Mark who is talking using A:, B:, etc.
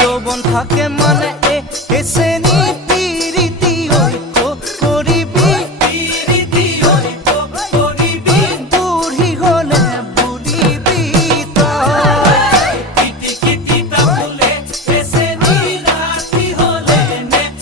A: যৌবন থাকে মানে